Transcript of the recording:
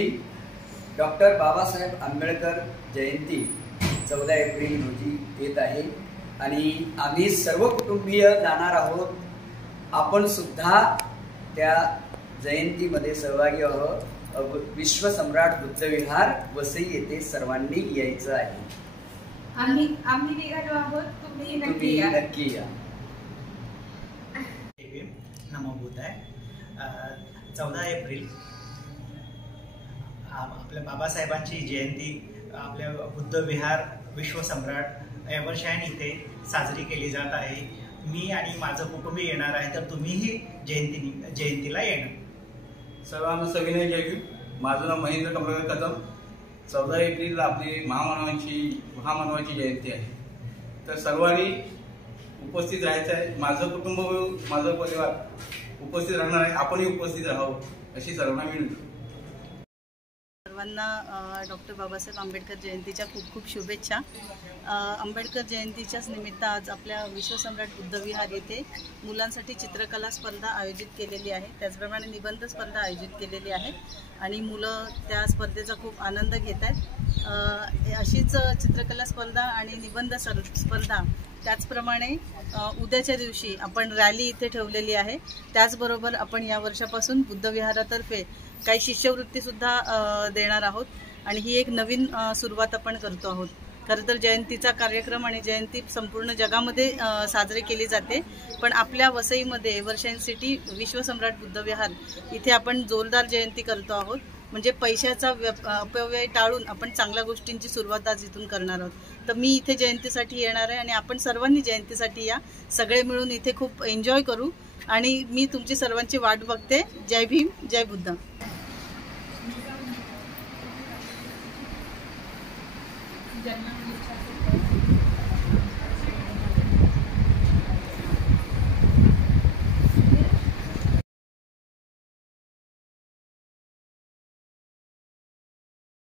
दिन डॉक्टर बाबासाहेब आंबेडकर जयंती 14 एप्रिल रोजी येत आहे आणि आम्ही सर्व कुटुंबीय जाणार आहोत। आपण सुद्धा त्या जयंतीमध्ये सहभागी आहोत। विश्वसम्राट बुद्धविहार वसई येथे सर्वांनी यायचं आहे। आम्ही निघालो आहोत, तुम्ही नक्की या। नमो बुद्धाय। 14 एप्रिल आपल्या बाबासाहेबांची जयंती आपल्या बुद्धविहार विश्वसम्राट एव्हरशाईन इथे साजरी केली जात आहे। मी आणि माझं कुटुंब येणार आहे, तर तुम्हीही जयंतीला येणार। सर्वांना सविनय जय भीम। माझं नाव महेंद्र कमलाकर कदम। 14 एप्रिलला आपली महामानवाची जयंती आहे, तर सर्वांनी उपस्थित राहायचं आहे। माझं कुटुंब माझा परिवार उपस्थित राहणार आहे, आपणही उपस्थित राहावं अशी सर्वांना विनंती। सर्वांना डॉक्टर बाबासाहेब आंबेडकर जयंतीच्या खूप खूप शुभेच्छा। आंबेडकर जयंतीच्याच निमित्त आज आपल्या विश्वसम्राट बुद्धविहार येथे मुलांसाठी चित्रकला स्पर्धा आयोजित केलेली आहे, त्याचप्रमाणे निबंध स्पर्धा आयोजित केलेली आहे आणि मुलं त्या स्पर्धेचा खूप आनंद घेत आहेत। अशीच चित्रकला स्पर्धा आणि निबंध स्पर्धा त्याचप्रमाणे उद्याच्या दिवशी आपण रॅली इथे ठेवलेली आहे। त्याचबरोबर आपण या वर्षापासून बुद्धविहारातर्फे काही शिष्यवृत्तीसुद्धा देणार आहोत आणि ही एक नवीन सुरुवात आपण करतो आहोत। खरं तर जयंतीचा कार्यक्रम आणि जयंती संपूर्ण जगामध्ये साजरी केली जाते, पण आपल्या वसईमध्ये एव्हरशाईन सिटी विश्वसम्राट बुद्धविहार इथे आपण जोरदार जयंती करतो आहोत। म्हणजे पैशाचा अपव्यय टाळून आपण चांगल्या गोष्टींची सुरुवात आज इथून करणार आहोत। तर मी इथे जयंतीसाठी येणार आहे आणि आपण सर्वांनी जयंतीसाठी या, सगळे मिळून इथे खूप एन्जॉय करू आणि मी तुमची सर्वांची वाट बघते। जय भीम, जय बुद्ध। जन्म